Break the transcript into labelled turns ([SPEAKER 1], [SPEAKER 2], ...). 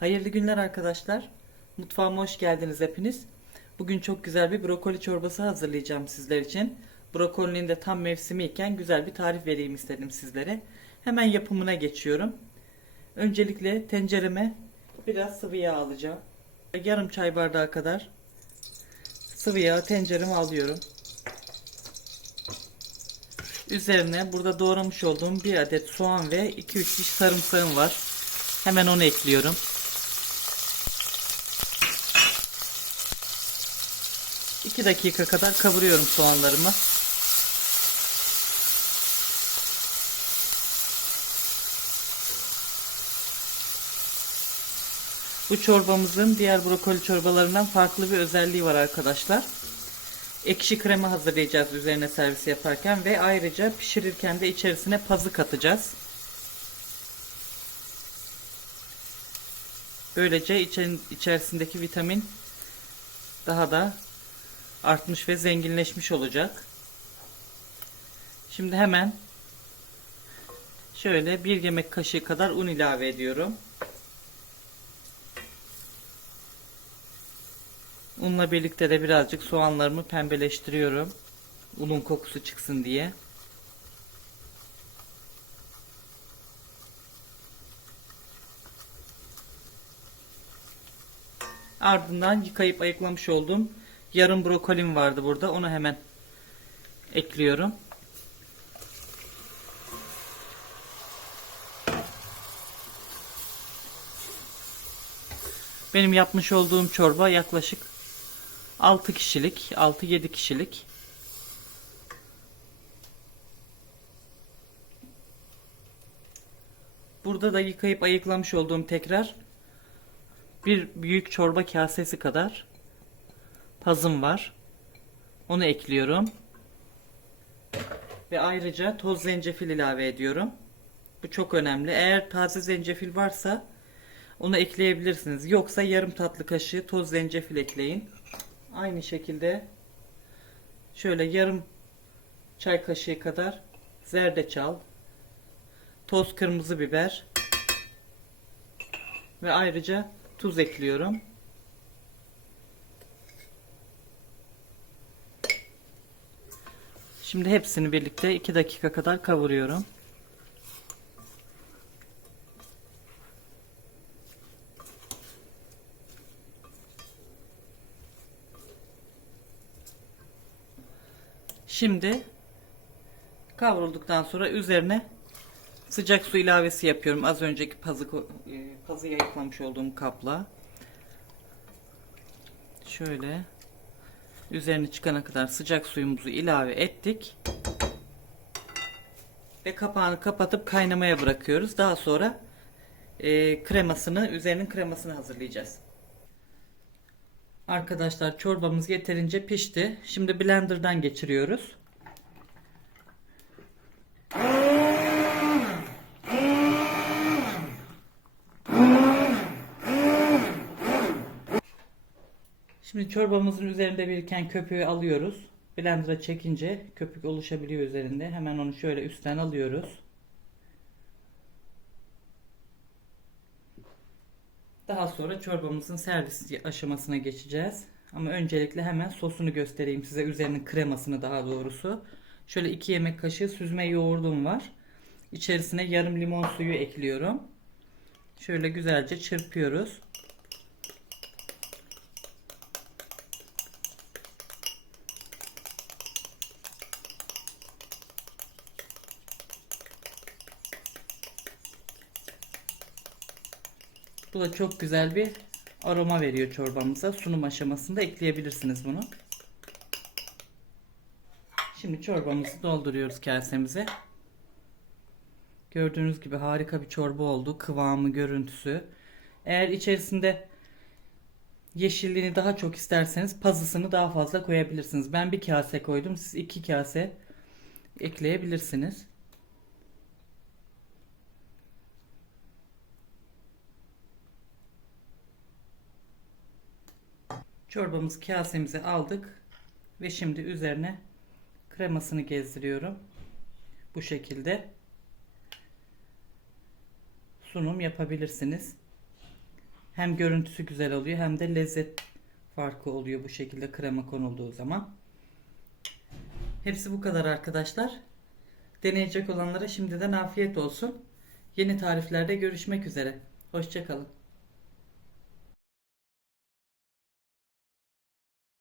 [SPEAKER 1] Hayırlı günler arkadaşlar. Mutfağıma hoş geldiniz hepiniz. Bugün çok güzel bir brokoli çorbası hazırlayacağım sizler için. Brokolinin de tam mevsimi iken güzel bir tarif vereyim istedim sizlere. Hemen yapımına geçiyorum. Öncelikle tencereme biraz sıvı yağ alacağım. Yarım çay bardağı kadar sıvı yağ tencereme alıyorum. Üzerine burada doğramış olduğum bir adet soğan ve 2-3 diş sarımsağım var. Hemen onu ekliyorum. İki dakika kadar kavuruyorum soğanlarımı. Bu çorbamızın diğer brokoli çorbalarından farklı bir özelliği var arkadaşlar. Ekşi krema hazırlayacağız üzerine servis yaparken ve ayrıca pişirirken de içerisine pazı katacağız. Böylece içerisindeki vitamin daha da artmış ve zenginleşmiş olacak. Şimdi hemen şöyle bir yemek kaşığı kadar un ilave ediyorum. Unla birlikte de birazcık soğanlarımı pembeleştiriyorum. Unun kokusu çıksın diye. Ardından yıkayıp ayıklamış olduğum yarım brokolim vardı burada. Onu hemen ekliyorum. Benim yapmış olduğum çorba yaklaşık 6 kişilik, 6-7 kişilik. Burada da yıkayıp ayıklamış olduğum tekrar bir büyük çorba kasesi kadar pazım var. Onu ekliyorum. Ve ayrıca toz zencefil ilave ediyorum. Bu çok önemli. Eğer taze zencefil varsa onu ekleyebilirsiniz. Yoksa yarım tatlı kaşığı toz zencefil ekleyin. Aynı şekilde şöyle yarım çay kaşığı kadar zerdeçal, toz kırmızı biber ve ayrıca tuz ekliyorum. Şimdi hepsini birlikte 2 dakika kadar kavuruyorum. Şimdi kavrulduktan sonra üzerine sıcak su ilavesi yapıyorum. Az önceki pazı, e, pazı yayıklamış olduğum kapla. Şöyle üzerine çıkana kadar sıcak suyumuzu ilave ettik. Ve kapağını kapatıp kaynamaya bırakıyoruz. Daha sonra e, kremasını, üzerinin kremasını hazırlayacağız. Arkadaşlar çorbamız yeterince pişti. Şimdi blenderdan geçiriyoruz. Şimdi çorbamızın üzerinde biriken köpüğü alıyoruz. Blender'a çekince köpük oluşabiliyor üzerinde. Hemen onu şöyle üstten alıyoruz. Daha sonra çorbamızın servis aşamasına geçeceğiz. Ama öncelikle hemen sosunu göstereyim size. Üzerinin kremasını daha doğrusu. Şöyle 2 yemek kaşığı süzme yoğurdum var. İçerisine yarım limon suyu ekliyorum. Şöyle güzelce çırpıyoruz. Bu da çok güzel bir aroma veriyor çorbamıza. Sunum aşamasında ekleyebilirsiniz bunu. Şimdi çorbamızı dolduruyoruz kasemize. Gördüğünüz gibi harika bir çorba oldu. Kıvamı, görüntüsü. Eğer içerisinde yeşilliğini daha çok isterseniz pazısını daha fazla koyabilirsiniz. Ben bir kase koydum. Siz iki kase ekleyebilirsiniz. Çorbamızı kasemize aldık ve şimdi üzerine kremasını gezdiriyorum. Bu şekilde sunum yapabilirsiniz. Hem görüntüsü güzel oluyor hem de lezzet farkı oluyor bu şekilde krema konulduğu zaman. Hepsi bu kadar arkadaşlar. Deneyecek olanlara şimdiden afiyet olsun. Yeni tariflerde görüşmek üzere. Hoşçakalın.